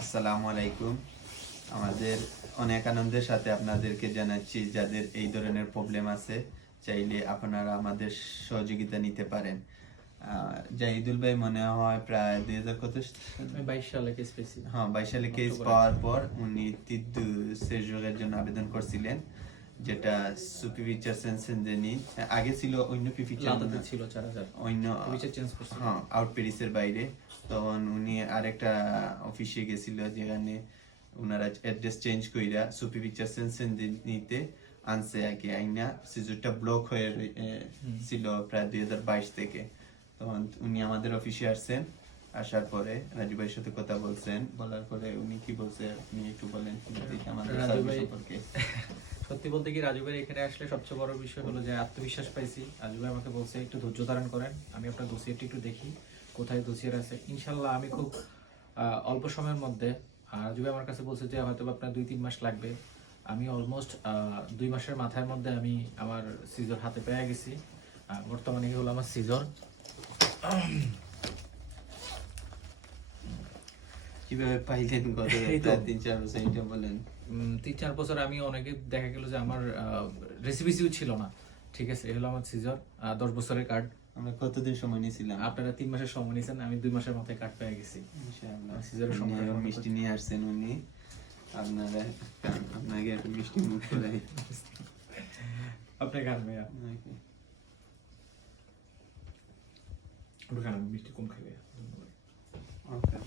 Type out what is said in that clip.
আসসালামু আলাইকুম। আমাদের অনেক আনন্দের সাথে আপনাদেরকে জানাচ্ছি যাদের এই ধরনের প্রবলেম আছে চাইলে আপনারা আমাদের সহযোগিতা নিতে পারেন। জাহিদুল ভাই মনে হয় প্রায় 2000 কত 22 সালে কেস পেয়েছি। হ্যাঁ 22 সালে কেস পাওয়ার পর উনি তিদ্দু সেজুরের জন্য আবেদন করছিলেন, যেটা সুপিভিচার সেনসেনজেনি আগে ছিল অন্য পিফিচার লাদাতে ছিল 4000 অন্য পিভিচার চেঞ্জ করছে। হ্যাঁ আউট পেরিসের বাইরে। তখন উনি আরেকটা অফিসে গেছিল যেখানে ওনারা অ্যাড্রেস চেঞ্জ কইরা সুপি পিকচার সেনসেনজেনিতে আনছে আর কি। আইনা সিজুরটা ব্লক হয়ে ছিল প্রায় 2022 থেকে। তখন উনি আমাদের অফিসে আসছেন, আসার পরে রাজু ভাইয়ের সাথে কথা বলছেন, বলার পরে উনি কি বলছে আপনি একটু বলেন আমাদের রাজু সার্ভিস ভাই সম্পর্কে। সত্যি বলতে কি রাজু ভাই এখানে আসলে সবচেয়ে বড় বিষয় হলো যে আত্মবিশ্বাস পাইছি। রাজু ভাই আমাকে বলছে একটু ধৈর্য ধারণ করেন, আমি আপনার দোসিয়ারটি একটু দেখি কোথায় দোসিয়ার আছে। ইনশাল্লাহ আমি খুব অল্প সময়ের মধ্যে, রাজু ভাই আমার কাছে বলছে যে হয়তো আপনার 2-3 মাস লাগবে। আমি অলমোস্ট 2 মাসের মাথার মধ্যে আমি আমার সিজর হাতে পেয়ে গেছি। বর্তমানে হলো আমার সিজর। কিভাবে পাইলেন গত এই তো। 3-4 বছর এটা বলেন। 3-4 বছর আমি অনেকে দেখা গেল যে আমার রেসিপিসিও ছিল না। ঠিক আছে, এই হলো আমার সিজর। 10 বছরের কার্ড। আমরা কতদিন সময় নিয়েছিলাম? আপনারা 3 মাসের সময় নিয়েছেন, আমি 2 মাসের মাথায় কার্ড পেয়ে গেছি। ইনশাআল্লাহ। সিজারের সময় মিষ্টি নিয়ে আসছেন উনি, আপনারা আপনাকে একটা মিষ্টি মুখ করে আপনি খান ভাইয়া, আপনি খান, আমি মিষ্টি কম খাই ভাইয়া। ধন্যবাদ। ওকে।